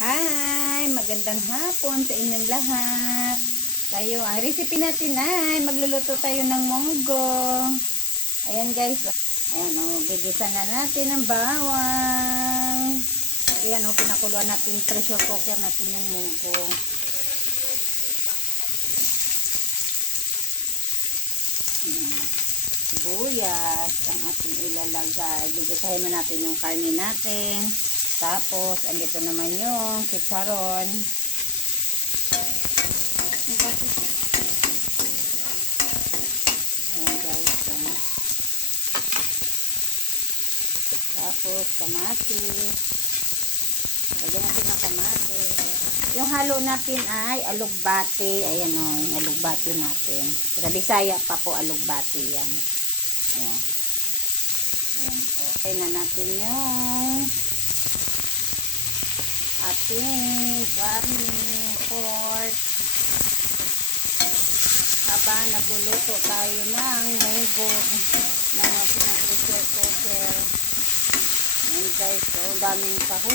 Hi! Magandang hapon sa inyong lahat. Ang recipe natin ay magluluto tayo ng munggo. Ayan guys. Ayan gigisa na natin ang bawang. Ayan pinakuluan natin, pressure cooker natin yung munggo. Sibuyas ang ating ilalagay. Gigisahin na natin yung karne natin. Tapos, andito naman yung chicharon. Ayan guys. Tapos, kamatis. Lagyan natin ng kamatis. Yung halo natin ay alugbati. Ayan yung alugbati natin. Sa Bisaya pa po alugbati yan. Ayan. Ayan po. Ayan na natin yung ating karne, pork. Habang nagluluto tayo ng munggo na natin ang pressure cooker. Ayan guys, so daming taho.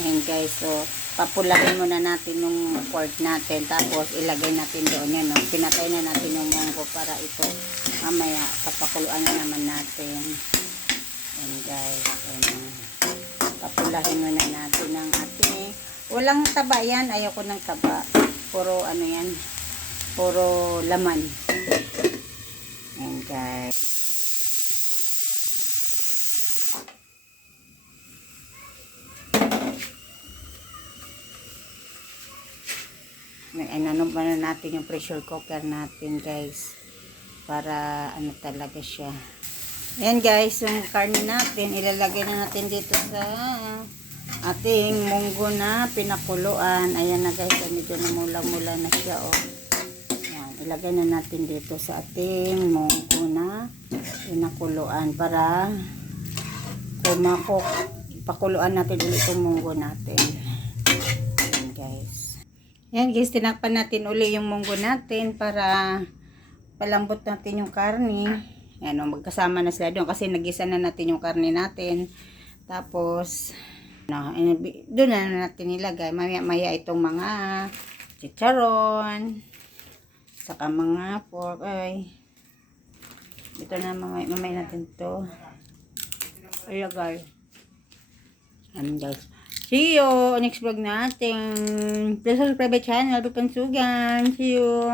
Ayan guys, so papulahin muna natin yung pork natin, tapos ilagay natin doon yan, pinatay na natin yung munggo para ito mamaya papakuluan na naman natin. Ayan guys, papulahin muna natin ng ating, walang taba yan, ayoko ng taba, puro ano yan, puro laman. Ayan guys. Ano ba na natin yung pressure cooker natin guys, para ano talaga siya. Ayan guys, yung karne natin ilalagay na natin dito sa ating munggo na pinakuluan. Ayan na guys, medyo namula-mula na siya Ayan, ilagay na natin dito sa ating munggo na pinakuluan para kumakok. Pakuluan natin ulit itong munggo natin. Ayan guys. Ayan guys, tinakpan natin uli yung munggo natin para palambot natin yung karne. Ayan magkasama na sila doon kasi nagisa na natin yung karne natin. Tapos, doon na natin nilagay. Maya itong mga chicharon, saka mga pork. Ito na mamaya natin to ilagay. Ayan guys. See you next vlog natin. Please subscribe my channel, Bupansugan. See you.